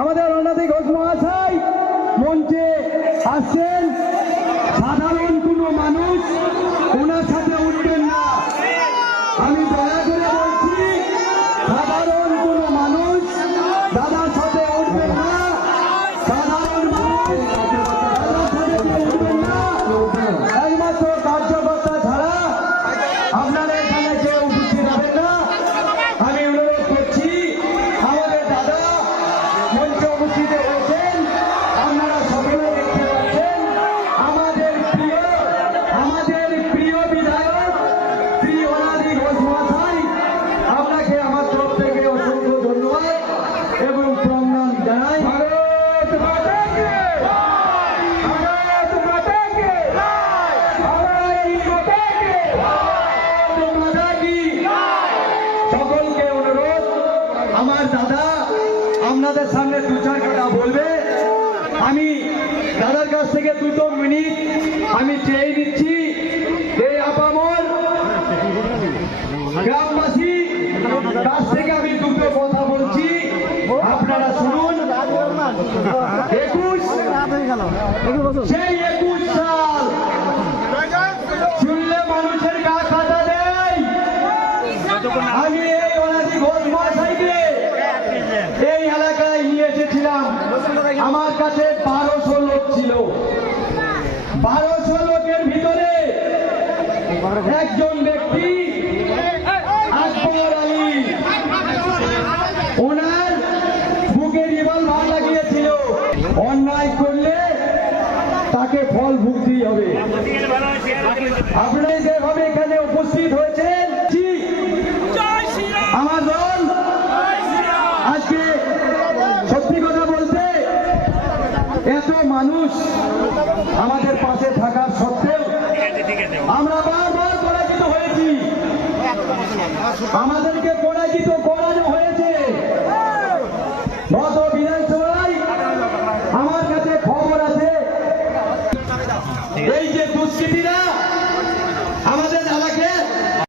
আমাদের অনাদি ঘোষ মহাশয় মঞ্চে আসছেন। সাধারণ কোনো মানুষ ওনার সাথে উঠবেন না। আমি দয়া করে বলছি, সাধারণ কোনো মানুষ দাদার সাথে উঠবেন না। সাধারণ মানুষ দাদার সাথে উঠবেন না। একমাত্র কার্যকর্তা ছাড়া আপনারা এখানে কেউ উপস্থিত হবেন না। আমি অনুরোধ করছি, আমাদের দাদা মঞ্চে উপস্থিত হয়েছেন, আপনারা সকলে দেখতে পাচ্ছেন। আমাদের প্রিয় বিধায়ক শ্রী অনাদি ঘোষ মহাশয়, আপনাকে আমার তরফ থেকে অসংখ্য ধন্যবাদ এবং প্রণাম জানাই। ভারত মাতা কি জয়! ভারত মাতা কি জয়! ভারত মাতা কি জয়! ভারত মাতা কি জয়! সকলকে অনুরোধ, আমার দাদা আপনাদের সামনে দু চার কথা বলবে। আমি দাদার কাছ থেকে 2 মিনিট আমি চেয়ে নিচ্ছি। এই আপামর গ্রামবাসী কাছ থেকে আমি 2 কথা বলছি, আপনারা শুনুন। 21 সেই 21 সাল শুনলে মানুষের গা কাটা দেয়। আমি এই অনাদি ঘোষ মহাশয়কে এই এলাকায় নিয়ে এসেছিলাম। আমার কাছে 1200 লোক ছিল। 1200 লোকের ভিতরে একজন ব্যক্তি আকবর আলী, ওনার বুকে রিভলভার লাগিয়েছিল। অন্যায় করলে তাকে ফল ভুগতেই হবে। আপনারা যেভাবে এখানে উপস্থিত হয়েছেন, আমার দল আজকে সত্যি কথা বলতে এত মানুষ আমাদের পাশে থাকার সত্ত্বেও আমরা বারবার পরাজিত হয়েছি। আমাদেরকে পরাজিত করা